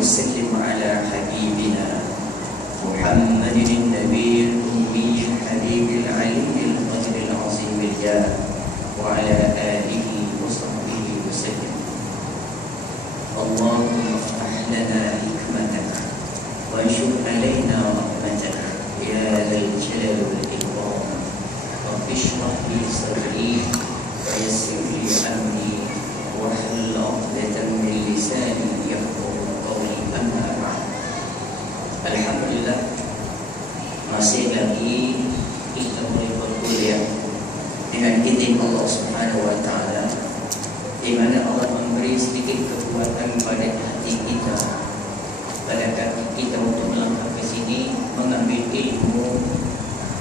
وسلم على حبيبنا محمد النبي الأمي الحبيب العلي القدر العظيم الجاه وعلى آله وصحبه وسلم. اللهم افتح لنا حكمتك وانشر علينا رحمتك يا ذا الجلال والإكرام. رب اشرح لي صدري ويسر لي أمري واحلل عقدة من لساني يفقهوا قولي. أما بعد. Alhamdulillah, masih lagi kita boleh berkuliah dengan izin Allah Subhanahu wa taala, di mana Allah memberi sedikit kekuatan pada hati kita, pada kaki kita untuk melangkah ke sini mengambil ilmu,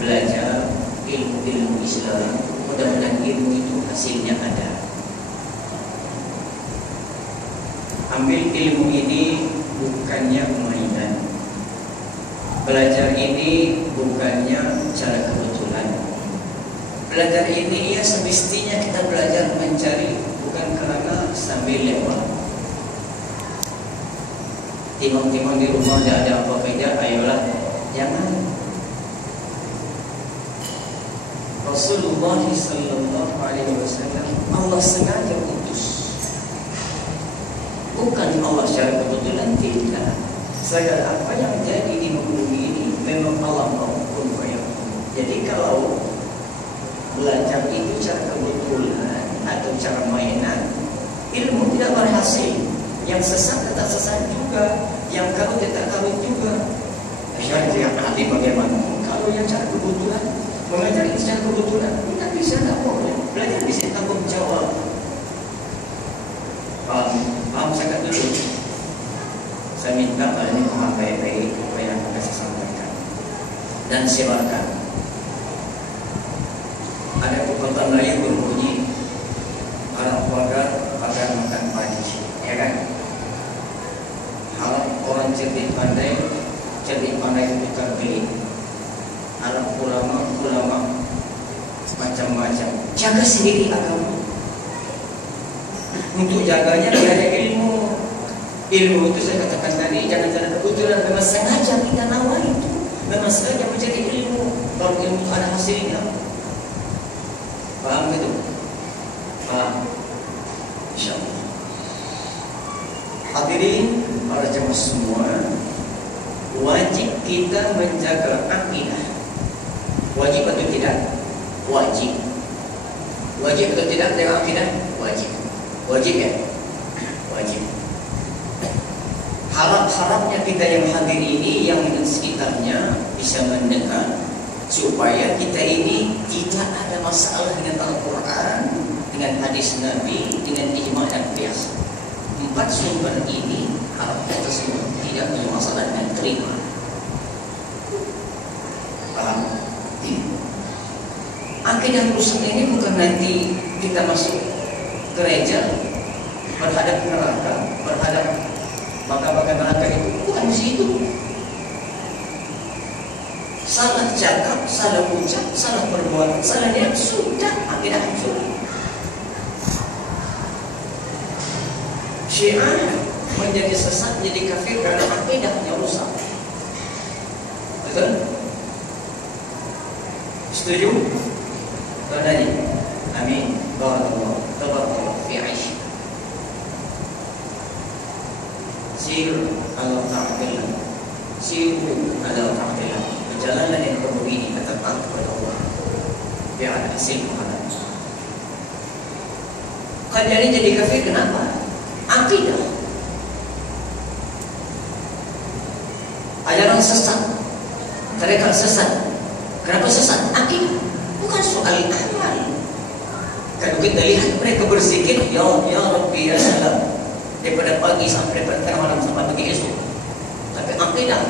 belajar ilmu Islam. Mudah-mudahan ilmu itu hasilnya ada. Ambil ilmu ini bukannya mainan. Belajar ini bukannya cara kebetulan. Belajar ini ya semestinya kita belajar mencari, bukan kerana sambil lewat. Timang-timang di rumah tidak ada apa kerja, ayolah, jangan. Rasulullah sallallahu alaihi wasallam Allah sengaja utus. Bukan Allah secara kebetulan, tidak. Segala apa yang jadi di bumi ini memang Allah maupun fayakun. Jadi kalau belajar itu cara kebetulan atau cara mainan, ilmu tidak berhasil. Yang sesat tetap sesat juga, yang karut tetap karut juga. Syariat hati bagaimana? Kalau yang cara kebetulan, mengajar itu secara kebetulan, kita bisa tak boleh. Belajar bisa tanggung jawab. Paham sangat dulu. Saya minta pada ini paham baik-baik apa yang akan saya sampaikan dan sebarkan. Ada pepatah Melayu berbunyi, harap pagar makan padi, ya kan? Harap orang cerdik pandai tukar beli. Harap ulama macam-macam. Jaga sendiri agama. Untuk jaganya dia ada ilmu. Ilmu itu saya katakan tadi, jangan kebetulan, memang sengaja kita nawai itu, memang sengaja menjadi ilmu. Kalau ilmu ada hasilnya, paham itu? Paham? InsyaAllah. Hadirin para jemaah semua, wajib kita menjaga akidah. Wajib atau tidak? Wajib. Wajib atau tidak jaga akidah? Wajib. Wajib ya? Wajib. Harap-harapnya kita yang hadir ini, yang di sekitarnya bisa mendengar, supaya kita ini tidak ada masalah dengan Al-Quran, dengan hadis Nabi, dengan ijma' dan qiyas. 4 sumber ini harap kita semua tidak punya masalah dengan terima. Paham? Akidah rusak ini bukan nanti kita masuk gereja berhadap neraka, berhadap maka neraka itu bukan di situ. Salah cakap, salah ucap, salah perbuatan, salah niat, sudah akidah hancur. Syiah menjadi sesat, menjadi kafir karena akidahnya rusak. Betul? Setuju? Tadi. Amin. Barakallahu. Tabarakallahu fi 'aish. Siru ala ta'atillah. Siru ala ta'atillah. Berjalanlah yang kamu ini bertaat kepada Allah. Biar ada hasil pahala. Kalian jadi kafir kenapa? Akidah. Ajaran sesat. Tarekat sesat. Kenapa sesat? Akidah. Bukan soal amal. Kalau kita lihat mereka berzikir, ya Rabbi ya salam, daripada pagi sampai tengah malam sampai pagi esok. Tapi akidah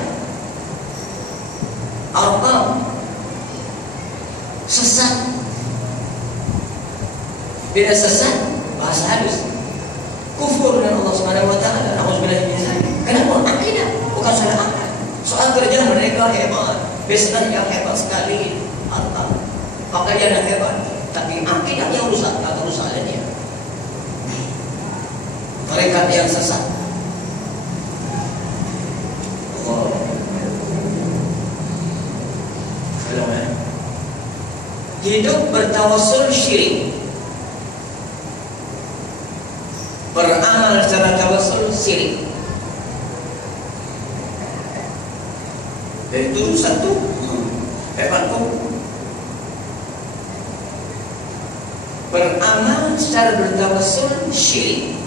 Arqam sesat. Bila sesat, bahasa halus, kufur dengan Allah Subhanahu wa taala. Nauzubillah min dzalik. Kenapa? Akidah, bukan soal amal. Soal kerja mereka hebat, bisnis yang hebat sekali, harta, pekerjaan yang hebat, tapi akidah yang rusak atau rusak ada dia. Mereka yang sesat. hidup bertawassul syirik. Beramal secara tawassul syirik. Dan itu satu hebat kok. Beramal secara bertawassul syirik.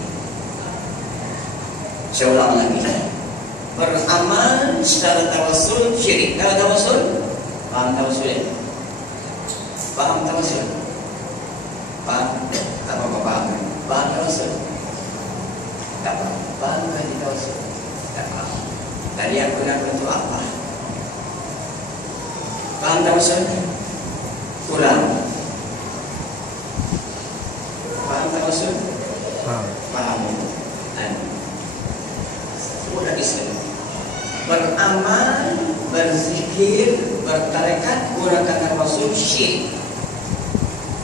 Saya ulang lagi. Beramal secara tawassul syirik. Kalau tawassul, paham tawassul ya? Paham tawassul? Paham? Tak apa-apa paham. Paham tawassul? Tak paham. Paham kan di tawassul? Tak paham. Tadi aku nak bentuk apa? Paham tawassul? Ulang. Paham tawassul? Paham. Sudah Islam. Beramal, berzikir, bertarekat gunakan tawassul syirik.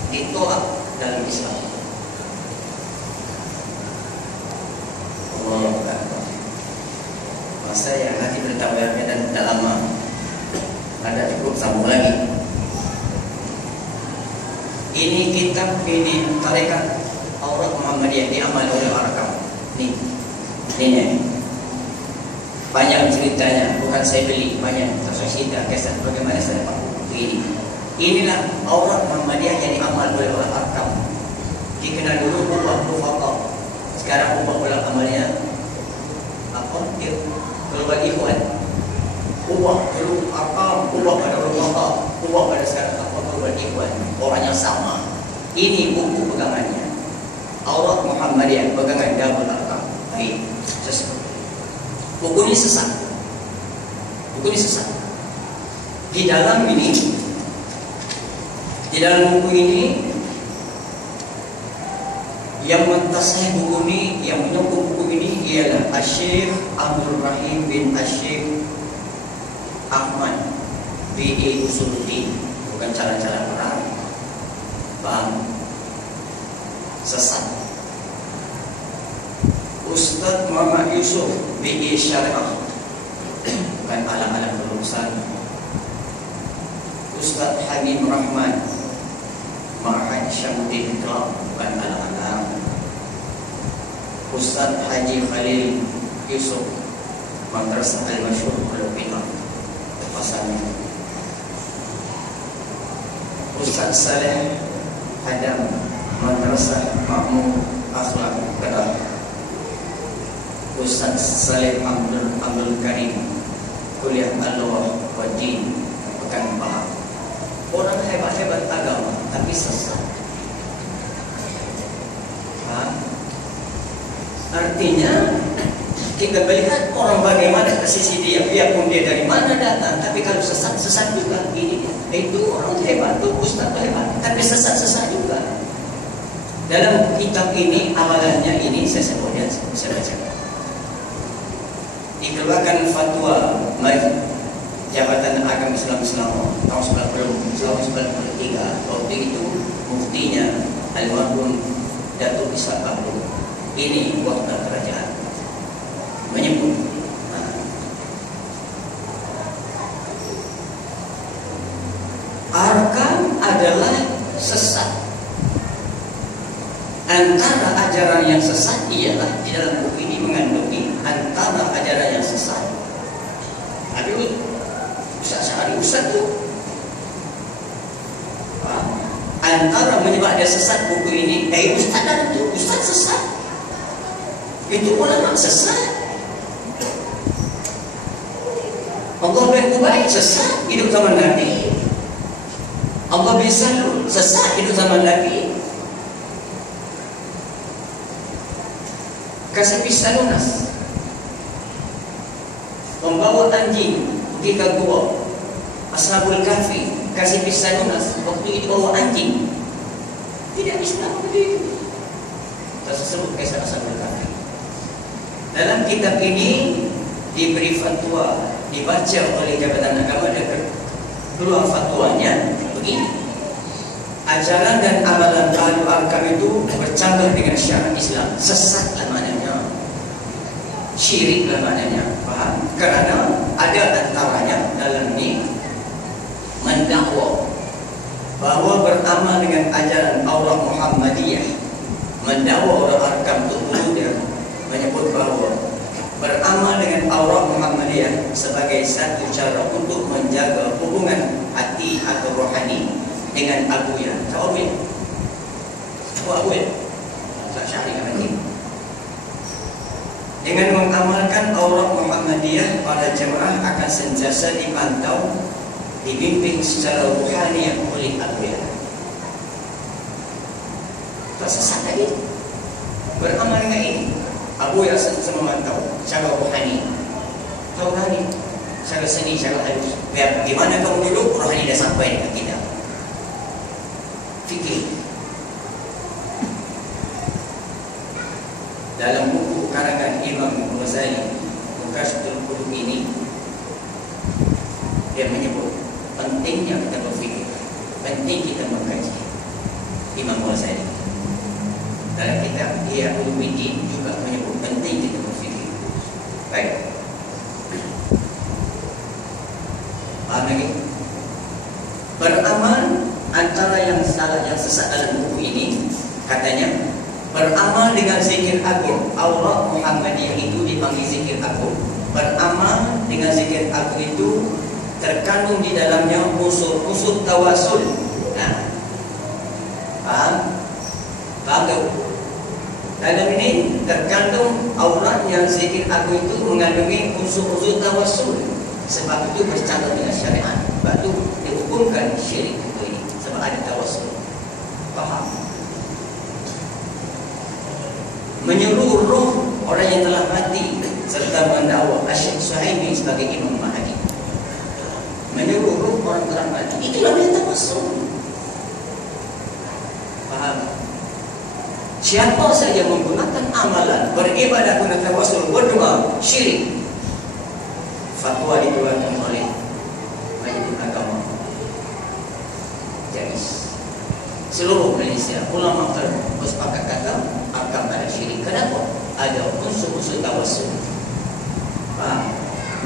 Ditolak dalam Islam. Allah Akbar. Masa yang hati bertawar dan tidak lama. Ada cukup sambung lagi. Ini kitab, ini tarekat Aurat Muhammadiyah diamal oleh Arkam. Ini banyak ceritanya, bukan saya beli, banyak saya cerita kisah bagaimana saya dapat buku ini. Inilah Aurat Muhammadiyah yang diamal oleh orang Arkam. Dikenal dulu ubah mufaqqah. Sekarang ubah ulang amalnya apa? Dia keluar ikhwan. Ubah dulu Arkam, ubah pada mufaqqah, ubah pada sekarang apa keluar ikhwan. Orang yang sama. Ini buku pegangannya. Aurat Muhammadiyah pegangan Darul Arkam. Baik, sesuatu. Buku ini sesat. Buku ini sesat. Di dalam buku ini yang mentasih buku ini, yang menyokong buku ini ialah Syekh Abdul Rahim bin Syekh Ahmad B.A. Usuluddin. Bukan cara-cara perang. Paham? Sesat. Ustaz Muhammad Yusuf B.A. Syariah, bukan alam-alam kelulusan. Ustaz Habib Rahman Ma'had Syamsuddin Club, bukan alam-alam. Ustaz Haji Khalil Yusuf Madrasah Al-Masyhur Al-Bina Pasangan. Ustaz Saleh Adam Madrasah Makmur Akhlak Kedah. Ustaz Saleh Abdul Karim Kuliah Al-Lawah wa Din Pekan Bahar. Orang hebat-hebat agama tapi sesat. Artinya kita melihat orang bagaimana ke sisi dia, biarpun dia dari mana datang, tapi kalau sesat juga. Ini itu orang hebat, itu ustaz hebat, tapi sesat juga. Dalam kitab ini amalannya ini saya sebutnya, saya baca. Dikeluarkan fatwa Jabatan Agama Islam Selangor tahun 1993. Waktu itu muftinya Almarhum Datuk Ishaq Abdul. Ini waktu kerajaan menyebut Arkam adalah sesat. Antara ajaran yang sesat ialah di dalam buku ini mengandungi antara ajaran yang sesat. Aduh, Ustaz tu antara menyebab dia sesat buku ini. Ustaz dalam tu, Ustaz sesat. Itu ulama sesat. Allah bin Ubay sesat hidup zaman Nabi. Allah bin Salul sesat hidup zaman Nabi. Kasih Salunas membawa anjing pergi ke gua. Ashabul Kahfi kasih Salunas waktu itu bawa anjing. Tidak Islam begitu. Tersebut kisah Ashabul Kahfi. Dalam kitab ini diberi fatwa, dibaca oleh Jabatan Agama dan keluar fatwanya begini. Ajaran dan amalan Ahlul Arkam itu bercanggah dengan syariat Islam. Sesatlah maknanya, syiriklah maknanya. Faham? Kerana ada antaranya dalam ini mendakwa bahawa beramal dengan ajaran Aurat Muhammadiyah, mendakwa orang Arkam untuk dia menyebut bahawa beramal dengan Aurat Muhammadiyah sebagai satu cara untuk menjaga hubungan hati atau rohani dengan Abuya. Tahu Abuya? Tahu Abuya? Tak syahri kami. Dengan mengamalkan Aurat Muhammadiyah, para jemaah akan sentiasa dipantau, dibimbing secara rohani oleh Abuya. Tak sesat lagi. Beramal dengan ini, Abuya sentiasa memantau secara rohani. Tahu rohani? Secara seni, secara halus. Biar gimana kamu duduk, rohani dah sampai dekat kita. Fikir. Dalam buku karangan Imam Ghazali, Muqashtul Qulub ini, dia menyebut pentingnya kita berfikir, penting kita mengkaji. Imam Ghazali dalam kitab Ihya Ulumuddin juga menyebut penting kita berfikir. Baik, paham lagi? Beramal antara yang salah, yang sesat dalam buku ini, katanya beramal dengan zikir agung. Aurat Muhammadiyah itu dipanggil zikir agung. Beramal dengan zikir agung itu terkandung di dalamnya unsur-unsur tawasul. Nah, paham? Paham tak? Dalam ini terkandung aurat yang zikir agung itu mengandungi unsur-unsur tawasul. Sebab itu bercantum dengan syariat. Sebab itu dihukumkan syirik itu ini. Sebab ada tawasul. Faham? Menyeluruh orang yang telah mati serta mendakwa Asyik Suhaimi sebagai Imam Mahdi. Menyeluruh orang telah mati, itulah yang tawassul. Faham? Siapa saja menggunakan amalan beribadah guna tawassul, berdoa, syirik, fatwa dikeluarkan oleh Majlis Agama. Jadi seluruh Malaysia ulama bersepakat kata akan ada syirik. Kenapa? Ada unsur-unsur tawassul.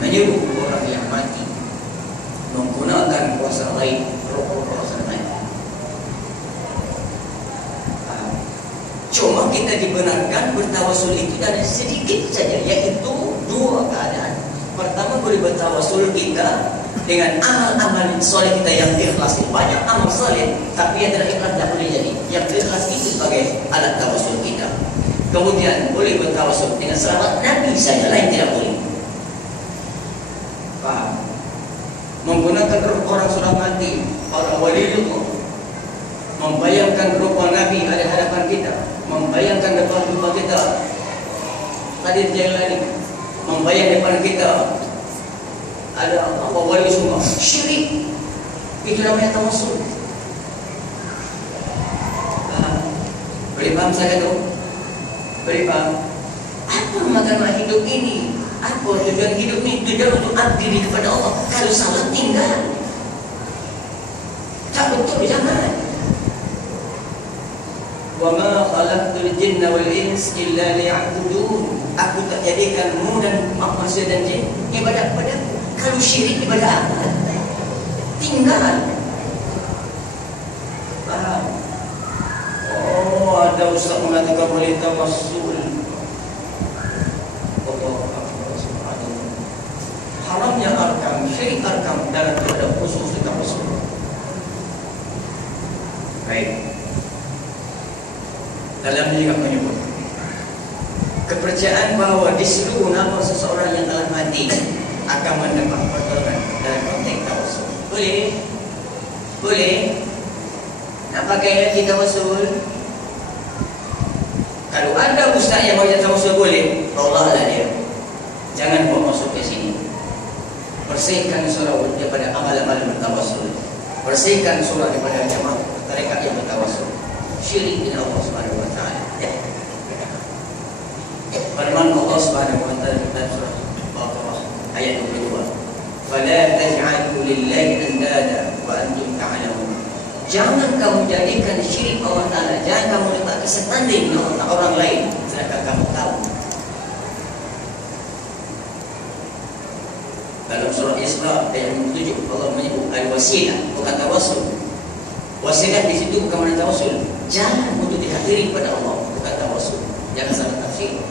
Menyuruh orang yang mati menggunakan kuasa lain, roh kuasa lain. Cuma kita dibenarkan bertawassul itu dan sedikit saja, iaitu dua keadaan. Pertama, boleh bertawassul kita dengan amal-amal soleh kita yang ikhlas. Banyak amal soleh, tapi yang tidak ikhlas tidak boleh jadi. Yang ikhlas itu sebagai alat tawassul kita. Kemudian boleh bertawassul dengan selamat Nabi saja, lain tidak boleh. Faham? Menggunakan roh orang sudah mati, orang waliullah, membayangkan rupa Nabi ada hadapan kita, membayangkan depan rumah kita hadir jalan, membayang depan kita ada apa wali semua, syirik. Itu namanya tawassul. Boleh paham saya tu? Boleh paham? Apa makna hidup ini? Apa tujuan hidup ini? Tujuan untuk abdi kepada Allah. Kalau salah tinggal, tak betul jangan. Wa ma khalaqtul jinna wal ins illa liya'budun. Aku tak jadikanmu dan manusia dan jin ibadat kepadaku. Kalau syirik ibadah apa? Tinggal. Faham? Oh, ada ustaz mengatakan boleh tawassul. Haramnya arkam, syirik arkam dalam keadaan khusus tawassul. Baik. Dalam juga menyebut kepercayaan bahawa di seluruh nama seseorang yang telah mati akan mendapat pertolongan dalam konteks tawassul. Boleh? Boleh? Nak pakai lagi tawassul? Kalau ada ustaz yang mau tawassul boleh, Allah lah dia. Jangan bawa masuk ke sini. Bersihkan surah daripada amal-amal bertawassul. Bersihkan surah daripada jamaah tarekat yang bertawassul. Syirik dengan Allah Subhanahu wa taala. Firman Allah Subhanahu wa taala dalam surah Al-Baqarah ayat 22. Fala taj'alu lillahi andada wa antum ta'lamun. Jangan kamu jadikan syirik Allah Taala, jangan kamu letak kesanding dengan orang lain sedangkan kamu tahu. Dalam surah Isra ayat 7 Allah menyebut al-wasilah, bukan tawassul. Wasilah di situ bukan mana tawasul. Jangan untuk dihadiri pada Allah, bukan tawasul. Jangan salah tafsir.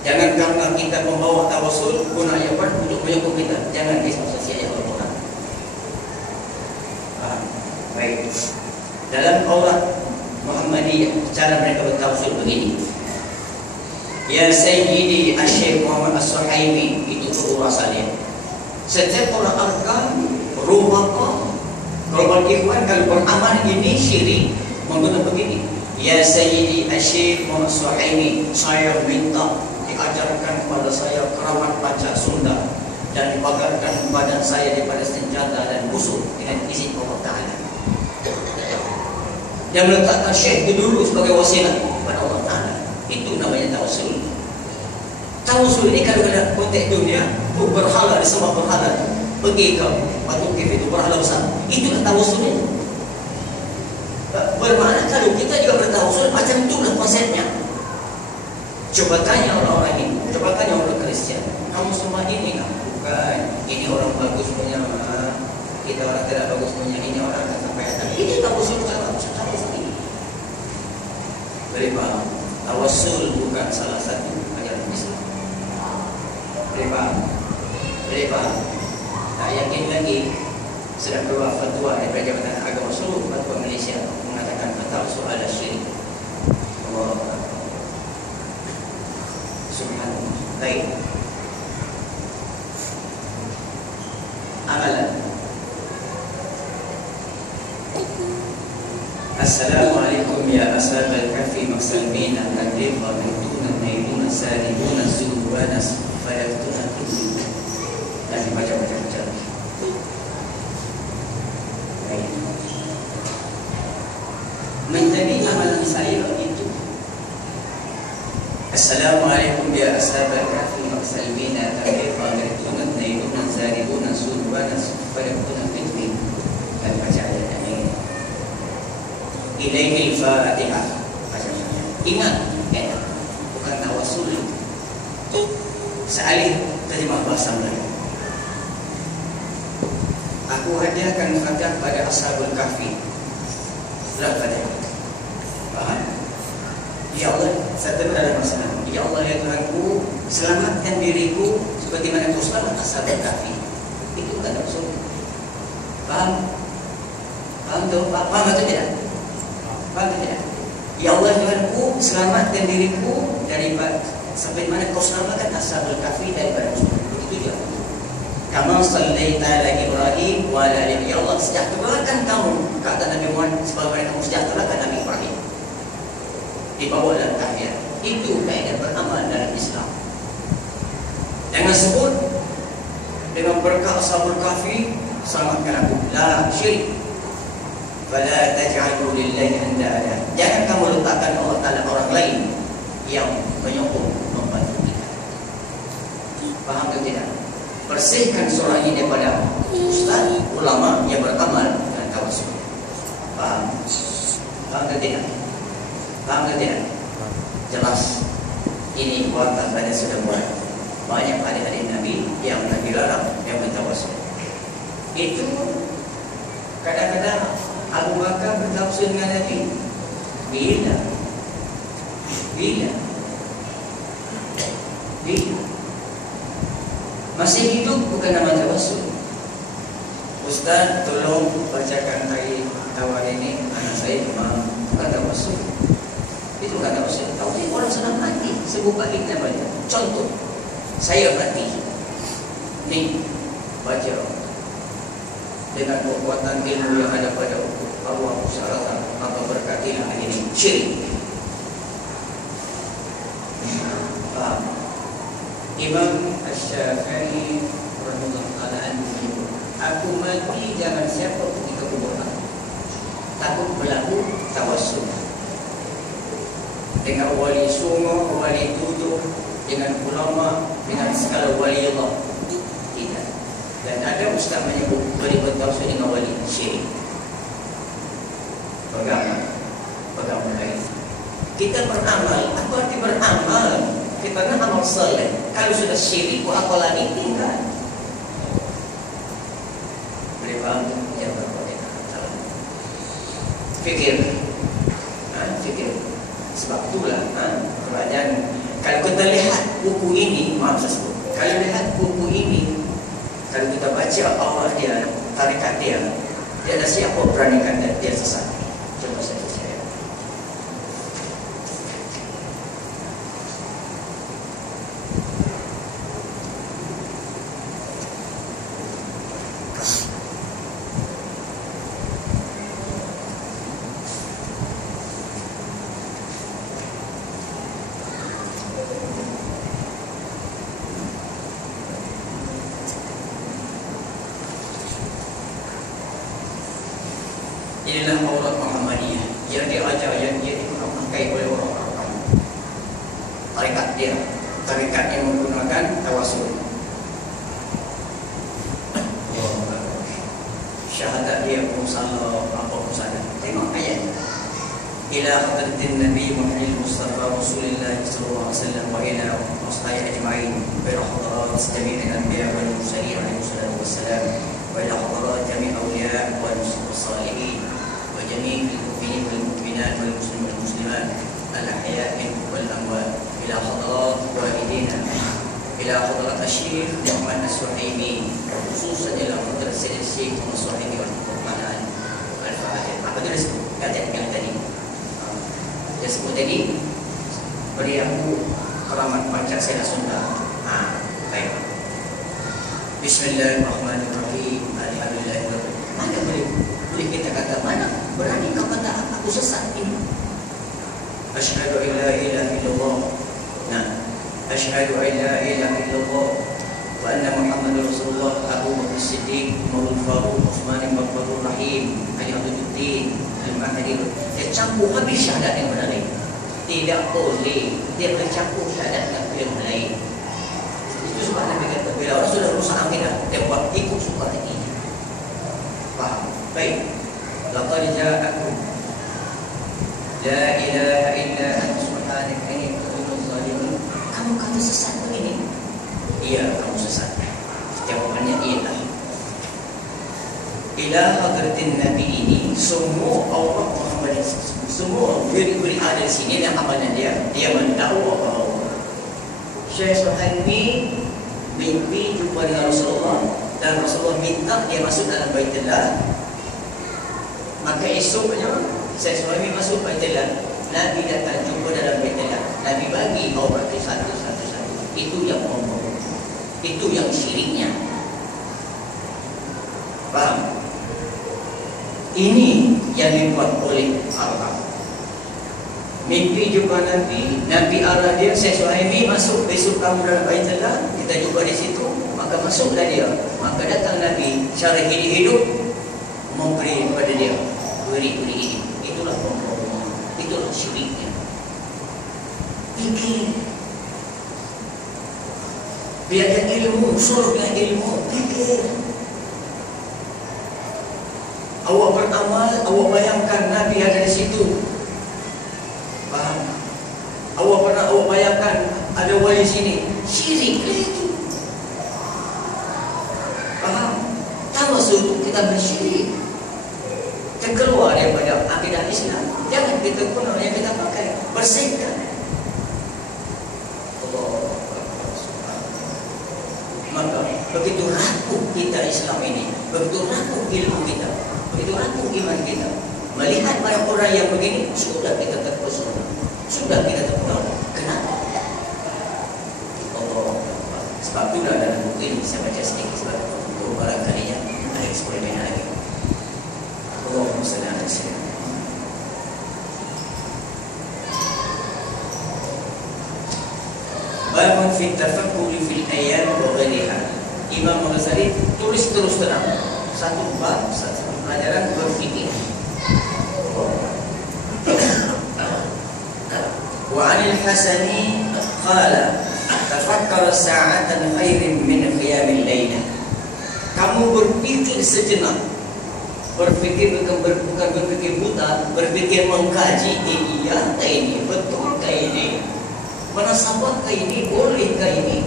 Jangan karena kita membawa tawasul guna ayat untuk menyokong kita. Jangan disasasi ayat Al-Quran. Baik. Dalam Aurat Muhammadiyah, cara mereka bertawasul begini. Ya Sayyidi Asyik Muhammad As-Suhaimi, itu tuh urasannya. Setiap orang arkan rumah kalau berikhwan, kalau beramal ini syirik, menggunakan begini. Ya Sayyidi Asyik Muhammad Suhaimi, saya minta diajarkan kepada saya keramat baca Sunda dan dipagarkan badan saya daripada senjata dan musuh dengan izin Allah Ta'ala. Yang meletakkan syekh itu dulu sebagai wasilah kepada Allah Ta'ala. Itu namanya tawasul. Tawasul ini kalau ada konteks dunia, berhala, disembah berhala, pergi ke batu kif itu berhala besar, itulah tawasul itu. Bermakna kalau kita juga bertawasul, macam itulah konsepnya. Coba tanya orang-orang ini, coba tanya orang Kristian, kamu semua ini kan? Bukan, ini orang bagus punya, kita orang tidak bagus punya, ini orang akan sampai datang. Ini tawasul cara ini. Boleh paham? Tawasul bukan salah satu ajaran Islam. Boleh paham? Boleh paham? Tak yakin lagi sedang keluar fatwa daripada Jabatan Agama seluruh fatwa Malaysia mengatakan tawasul adalah syirik. Allah Subhanallah. Baik. Amalan. Assalamualaikum ya ashab al-kahfi maksalmin al-nadif wa bintuna naiduna sadibuna zuhwana fayaktuna tuhu. Dan dibaca-baca. Menjadi amalan saya itu. Assalamualaikum ya ashab al-kahfi maksalmin al-nadif wa bintuna naiduna sadibuna zuhwana fayaktuna tuhu. Dan dibaca ayat ini. Ilaihil Fatihah. Ingat, bukan tawasul. Sealih terjemah bahasa Melayu. Aku hadiahkan Fatihah pada Ashabul Kahfi. Surat Fatihah. Faham? Ya Allah, saya berada masalah. Ya Allah ya Tuhanku, selamatkan diriku sebagaimana Kau selamat Ashabul Kahfi. Itu bukan tawasul. Faham? Faham tu? Faham atau tidak? Faham tidak? Ya Allah Tuhanku, selamatkan diriku daripada sampai mana Kau selamatkan Ashabul Kahfi daripada musuh. Begitu juga. Kama sallaita ala Ibrahim wa ala ali. Ya Allah, sejahterakan kamu, kata Nabi Muhammad, sebagaimana kamu sejahterakan Nabi Ibrahim. Dibawa dalam kahfi. Itu kaidah beramal dalam Islam. Jangan sebut dengan berkah Ashabul Kahfi selamatkan aku. La syirik. Fala taj'alu lillahi andada. Jangan kamu letakkan Allah Ta'ala orang lain yang menyokong membantu kita. Faham atau tidak? Bersihkan surah ini daripada ustaz, ulama yang beramal dan tawasul. Faham? Faham atau tidak? Faham atau tidak? Jelas. Ini waktu pada sudah buat. Banyak hadis-hadis Nabi yang Nabi larang yang bertawasul. Itu kadang-kadang Abu Bakar bertawasul dengan Nabi. Bila? Masih hidup bukan nama tawasul. Ustaz, tolong bacakan hari tawar ini. Anak saya memang bukan tawasul. Itu bukan tawasul. Tawasul orang senang mati. Sebut bagi namanya. Contoh, saya mati. Ni baca dengan kekuatan ilmu yang ada pada Allah Subhanahu maka berkatilah ini syirik. Imam Asy-Syafi'i radhiyallahu ta'ala anhu, aku mati jangan siapa pergi ke kuburan. Takut berlaku tawasul dengan wali songo, wali duduk, dengan ulama, dengan segala wali Allah. Tidak. Dan ada ustaz menyebut boleh bertawasul dengan wali syirik. Pegang lain. Kita beramal. Apa arti beramal? Kita nak amal soleh. Kalau sudah syirik, apa lagi tinggal? Boleh faham? Ya, Fikir. Fikir. Sebab itulah kerajaan. Kalau kita lihat buku ini, maaf saya sebut, kalau lihat buku ini, kalau kita baca Allah dia, tarikat dia ada siapa beranikan dia sesat? Coba saya percaya. Inilah aurat Muhammadiyah yang diajar, yang dia dipakai oleh orang-orang tarikat dia, tarikat yang menggunakan tawasul. Syahadat dia pun salah, apa pun salah. Tengok ayat. Ila hadratin Nabi Muhammad Mustafa Rasulullah sallallahu alaihi wasallam wa ila ashabihi ajma'in wa ila hadarat jami'il anbiya wal mursalin alaihi wassalam wa ila hadarat jami' awliya wal salihin جميع المؤمنين والمؤمنات والمسلمين والمسلمات الأحياء والأموات إلى حضرات والدينا إلى حضرات الشيخ محمد السحيمي خصوصا إلى حضرة السيد الشيخ محمد السحيمي والمؤمنات الفاتح. Apa tu disebut? Kata yang tadi. Dia sebut tadi beri aku keramat Pancasila Sunda. Baik. Bismillahirrahmanirrahim. Alhamdulillahirabbil alamin. Mana boleh kita kata mana? Berani kau kata aku sesat ini? Asyhadu an la ilaha illallah. Asyhadu an la ilaha illallah wa anna Muhammadar Rasulullah. Abu Bakar Siddiq, Umar Faruq, Utsman bin Affan Rahim, Ali Abduluddin Al-Mahdi. Dia campur habis syahadat yang lain. Tidak boleh dia bercampur syahadat dengan yang lain. Itu sebab Nabi kata bila orang sudah rusak akidah, dia buat ikut suka hati. Faham? Baik. Laqad ja'akum la ilaha illa anta subhanaka inni kuntu minadh zalimin. Kamu kata sesat begini? Iya, kamu sesat. Jawabannya ialah ila hadratin Nabi ini semua Allah Muhammad, semua beri ada di sini dan amalnya dia mendakwa bahawa Syekh Suhaimi mimpi jumpa dengan Rasulullah dan Rasulullah minta dia masuk dalam Baitullah. Maka esoknya Syekh Suhaimi masuk Baitullah. Nabi datang jumpa dalam Baitullah. Nabi bagi aurat satu-satu. Itu yang ngomong. Itu yang syiriknya. Faham? Ini yang dibuat oleh Allah. Mimpi jumpa Nabi, Nabi arah dia, Syekh Suhaimi masuk besok kamu dalam Baitullah, kita jumpa di situ, maka masuklah dia. Maka datang Nabi, cara hidup memberi kepada dia, beri ini. Itulah pembohongan, itulah syiriknya. Fikir. Biar ada ilmu, suruh dengan ilmu, fikir. Awak beramal, awak bayangkan Nabi ada di situ. Faham? Awak bayangkan ada wali sini. Syirik itu. Faham? Tawasul itu kita bersyirik. Terkeluar daripada akidah Islam. Jangan kita guna yang kita pakai. Bersihkan. Allah. Maka begitu rapuh kita Islam ini, begitu rapuh ilmu kita, begitu rapuh iman kita, melihat banyak orang yang begini, sudah kita terpesona, sudah kita terpesona. Kenapa? Allah. Sebab itulah dalam buku ini saya baca sedikit sebab itu barangkali ya ada eksperimen lagi. Allahumma salli ala sayyidina. Babun fi tafakkuri fil ayat wa ghayriha. Imam Al-Ghazali tulis terus terang satu bab, satu pelajaran berfikir. Wa 'anil Hasani qala tafakkar sa'atan khairin min qiyamil lailah. Kamu berpikir sejenak. Berfikir bukan berfikir buta, berfikir mengkaji iyakah ini, betulkah ini? Menasabahkah ini, bolehkah ini?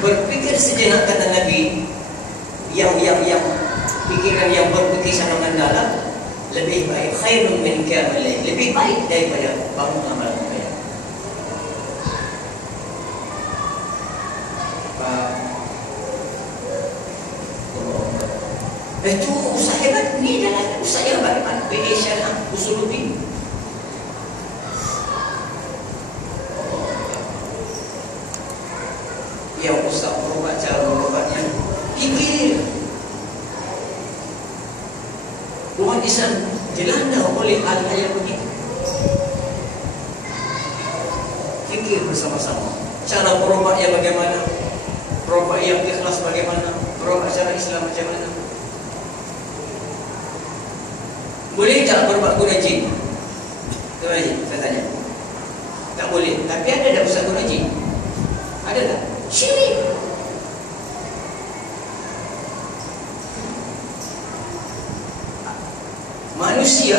Berfikir sejenak kata Nabi. Yang pikiran yang berfikir sangat mendalam. lebih baik, khairun min qiyamil lail, lebih baik daripada bangun malam sembahyang. Itu usaha hebat ni dalam usaha yang bagaimana? PA Syariah Usuluddin. Yang usah berubat cara berubatnya fikir. Umat Islam dilanda oleh hal-hal yang begitu. Fikir bersama-sama. Cara berubat yang bagaimana? Berubat yang ikhlas bagaimana? Berubat cara Islam macam mana? Boleh tak berubat guna jin? Tuan Haji, saya tanya. Tak boleh. Tapi ada tak ustaz guna jin? Ada tak? Syirik. Manusia,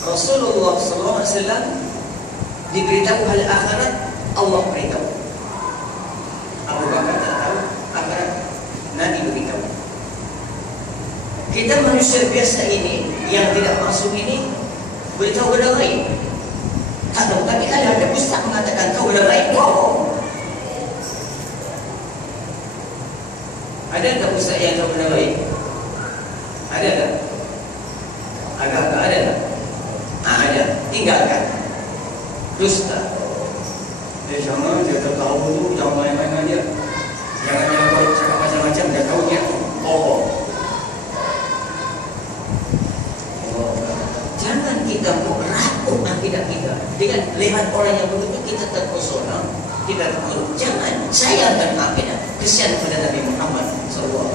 Rasulullah SAW diberitahu hal akhirat, Allah beritahu. Abu Bakar tak tahu akhirat, Nabi beritahu. Kita manusia biasa ini yang tidak masuk ini beritahu benda lain. Tak tahu, tapi ada ustaz mengatakan tahu benda lain, bohong. Ada tak ustaz yang tahu benda lain? Ada tak? Agak-agak ada tak? Ada. Tinggalkan. Dusta. Dia jangan, dia tak tahu tu, jangan main-main dengan dia. Jangan kau cakap macam-macam, dia tahu dia bohong. Jangan kita merapuh akidah kita. Dengan lihat orang yang begitu, kita terpesona, kita takut. Jangan sayangkan akidah. Kesian kepada Nabi Muhammad SAW.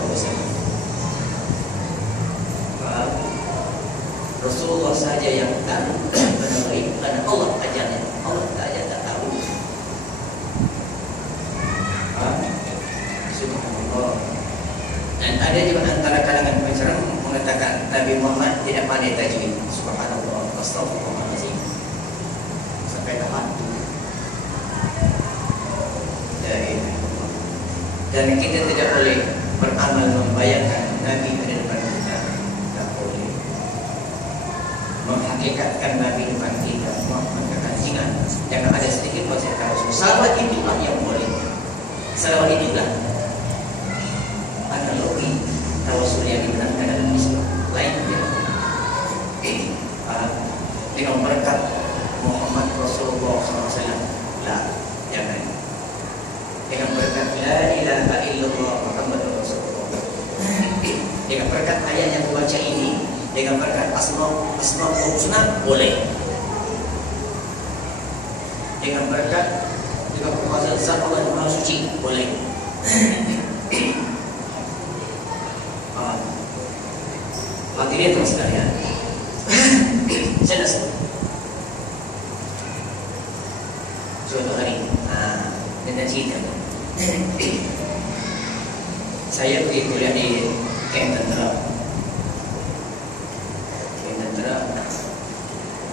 Rasulullah saja yang tahu benar baik, karena Allah ajarnya. Allah saja tak tahu. Subhanallah. Dan ada juga antara kalangan pencerah mengatakan Nabi Muhammad tidak pandai tajwid. Subhanallah. Astagfirullahaladzim. Sampai tahap itu. Dan kita tidak boleh beramal membayangkan Nabi ada depan kita. Tak boleh. Menghakikatkan Nabi depan kita, mengatakan ingat, jangan ada sedikit pun saya tahu. Salawat itulah yang boleh. Salawat itulah analogi tawasul yang dibenarkan dalam Islam. Lain tidak. Dengan berkat Muhammad Rasulullah SAW. Lah, jangan. Dengan berkat La ilaha illallah Muhammadur Rasulullah. Dengan berkat ayat yang dibaca ini, dengan berkat asma husna boleh. Dengan berkat juga perkataan zat Allah yang Maha Suci boleh. Hadirin tuan sekalian, saya dah sebut suatu hari dengan cerita saya pergi kuliah di kamp tentera.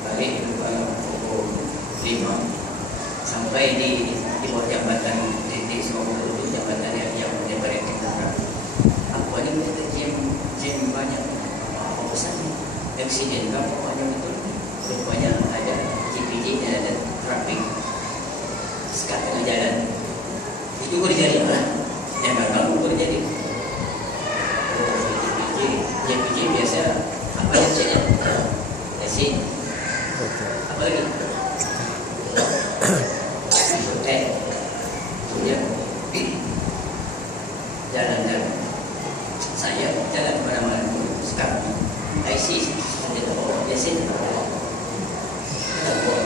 Balik pukul 5 sampai di bawah jambatan di Singapura itu, jambatan yang daripada tentara. Aku ada kita jam banyak besar aksiden kamu banyak betul. Rupanya ada GPJ dan ada trafik sekat tengah jalan. Itu boleh jadi lah. Jangan kamu boleh jadi. GPJ biasa apa yang saya Yasin. Apa lagi? Hotel. Ya. Jalan-jalan. Saya jalan kemana-mana sekarang. IC ada bawa Yasin. Kita bawa.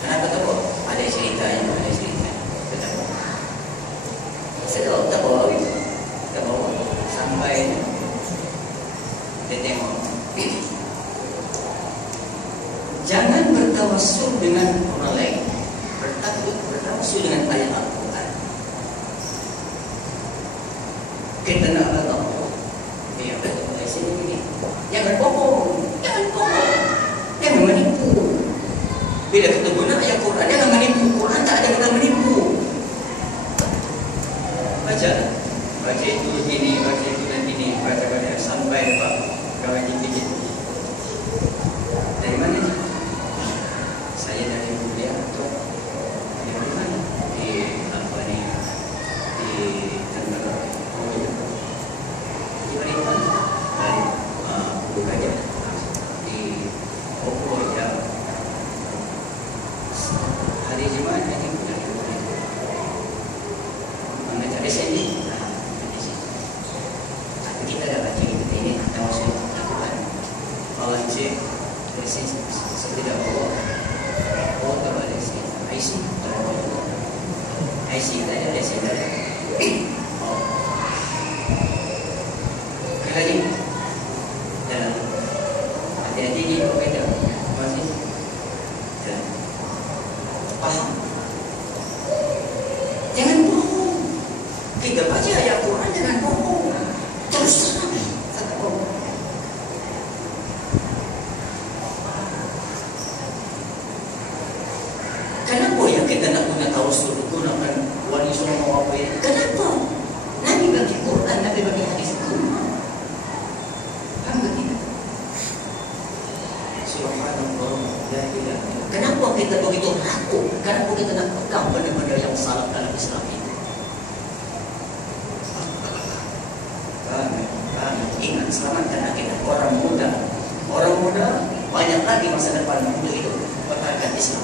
Kenapa tak bawa? Ada cerita yang ada cerita. Kita bawa. Saya tak bawa itu. Kita bawa sampai dia tengok. Jangan bertawassul dengan orang lain. Bertawassul dengan ayat Al-Quran. Kita nak tahu. Ya, betul. Sini begini. Jangan bohong. Jangan menipu. Bila kita guna ayat Quran, jangan menipu. Quran tak ada kata menipu. Baca itu gini, baca itu dan gini, baca sampai apa? Kawan dipijit. Dari mana? Saya dari kuliah atau dari mana? Di apa ni? Di Tenggara. Di mana? Dari Bukaja. Di Oppo ya. Hari Jumat ini bukan Jumat. Mana cari sini? Tapi kita dah baca kita ini tahu sudah lakukan. Kalau cek resin seperti dah bawa. Oh, tak ada resin. IC IC dah ada resin dah. Oh. Lagi. Dan hati-hati di beda masih. Dan paham. Jangan bohong. Kita baca ayat Quran jangan bohong. Terus tak bohong. Kenapa ya kita nak guna tawasul, gunakan wali songo apa ya? Kenapa? Nabi bagi Quran, Nabi bagi hadis guna. Faham tak kita? Subhanallah, la ilaha illallah. Kenapa kita begitu ragu? Kenapa kita nak pegang benda-benda yang salah dalam Islam itu? Ingat, selamatkan akidah orang muda. Orang muda banyak lagi masa depan untuk itu pertahankan Islam.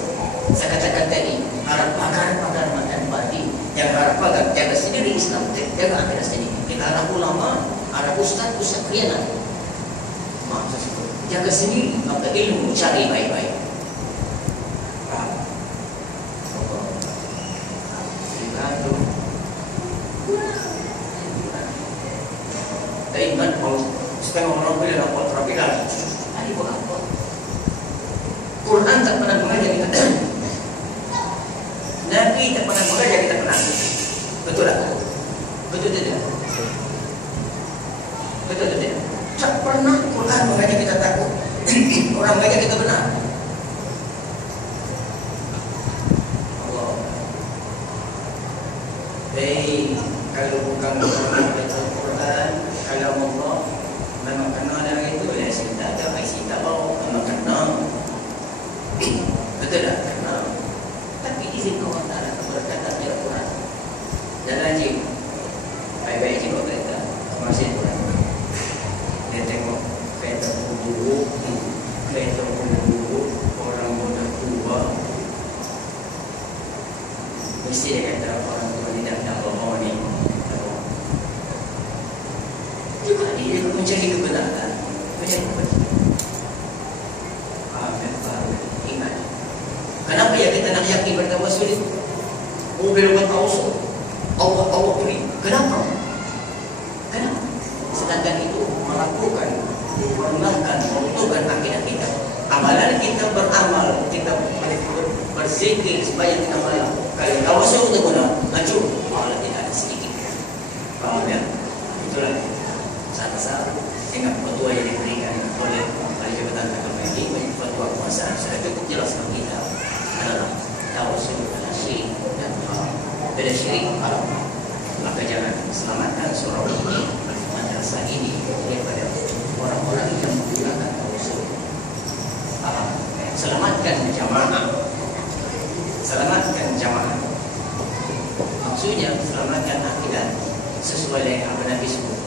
Saya katakan tadi, harap pagar makan padi. Yang harap pagar jaga sendiri Islam, jaga akidah sendiri. Kita harap ulama, harap ustaz krianan. Maksud itu, jaga sendiri, maka ilmu cari baik-baik. Tapi ingat kalau setengah orang boleh dapat terapi lagi. Tadi buat apa? Quran tak pernah mengajar kita. Nabi tak pernah mengajar kita menangis. Betul tak? Betul tidak? Betul tidak? Tak pernah Quran mengajar kita takut. Orang mengajar kita benar. Allah. Hei, kalau bukan orang baca Quran, kalau Allah memang kenal dengan itu, ya saya tak ada, saya tak bawa, memang kenal. Betul tak? Kenal. Tapi izin Allah Ta'ala berkata di Al-Quran. Dan rajin. Baik-baik tengok kereta. Masih Quran. Dia tengok kereta buruk. Kereta buruk. Orang muda tua. Mesti dia kata orang tua ni tak bawa ni. Juga dia mencari kebenaran. Mencari kebenaran. Ingat. Kenapa ya kita nak yakin bertawasul itu? Mobil buat tawasul. Allah beri. Kenapa? Kenapa? Sedangkan itu melakukan, merendahkan, meruntuhkan akidah kita. Amalan kita beramal, kita berzikir sebanyak 6 malam. Kalau tawasul kita guna, maju. Allah tidak ada sedikit. Faham ya? Itulah saat-saat dengan fatwa yang diberikan oleh Jabatan Agama ini, fatwa kuasa sudah cukup jelaskan kita adalah tawasul adalah syirik dan haram. Bila syirik haram, maka jangan selamatkan surau ini, madrasah ini daripada orang-orang yang menggunakan tawasul. Selamatkan jamaah. Selamatkan jamaah. Maksudnya selamatkan akidah sesuai dengan apa Nabi sebut.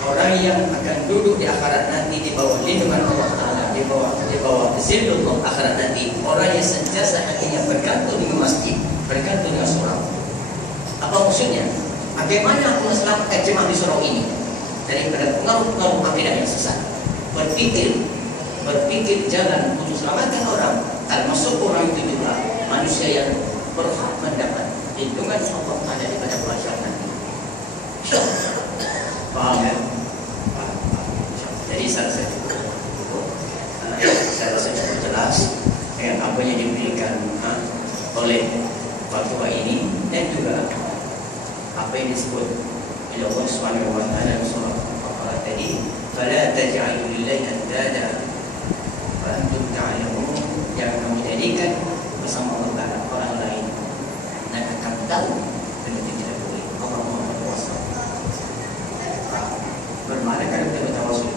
Orang yang akan duduk di akhirat nanti di bawah lindungan Allah Ta'ala, di bawah zillullah akhirat nanti, orang yang sentiasa hatinya bergantung dengan masjid, bergantung dengan surau. Apa maksudnya? Bagaimana aku selamatkan jemaah di surau ini daripada pengaruh-pengaruh akidah yang sesat? Berpikir jalan untuk selamatkan orang, termasuk orang itu juga manusia yang berhak mendapat lindungan Allah Ta'ala daripada balasan nanti. Faham ya? Jadi saya rasa cukup jelas dengan apa yang diberikan oleh fatwa ini dan juga apa yang disebut oleh Allah Subhanahu wa taala dalam surah Al-Baqarah tadi, fala taj'alu lillahi andada wa antum ta'lamun, jangan kamu jadikan bersama Allah Ta'ala orang lain dan akan tahu benda itu tidak boleh. Allah Maha Kuasa. Bermakna kalau kita bertawasul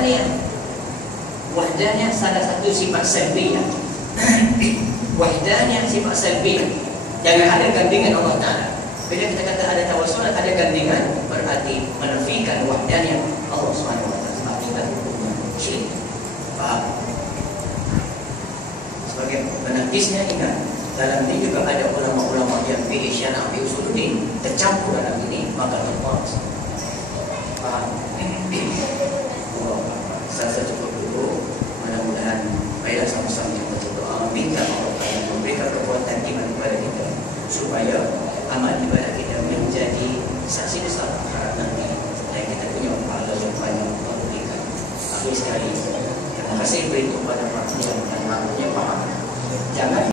wahdaniyah. Wahdaniyah salah satu sifat salbiyah. Wahdaniyah sifat salbiyah. Jangan ada gandingan Allah Ta'ala. Bila kita kata ada tawassul, ada gandingan, berarti menafikan wahdaniyah Allah Subhanahu Wa Ta'ala. Sebab kita hukum syirik. Faham? Sebagai penapisnya ingat, dalam ini juga ada ulama-ulama yang pilih syarah fi usuluddin tercampur dalam ini, maka terpaksa. Faham? Saya cukup dulu. Mudah-mudahan baiklah sama-sama kita berdoa, minta Allah Ta'ala memberikan kekuatan iman kepada kita supaya amal ibadah kita menjadi saksi besar akhirat nanti dan kita punya pahala yang banyak Allah berikan. Akhir sekali, terima kasih beri kepada Pak yang paham. Jangan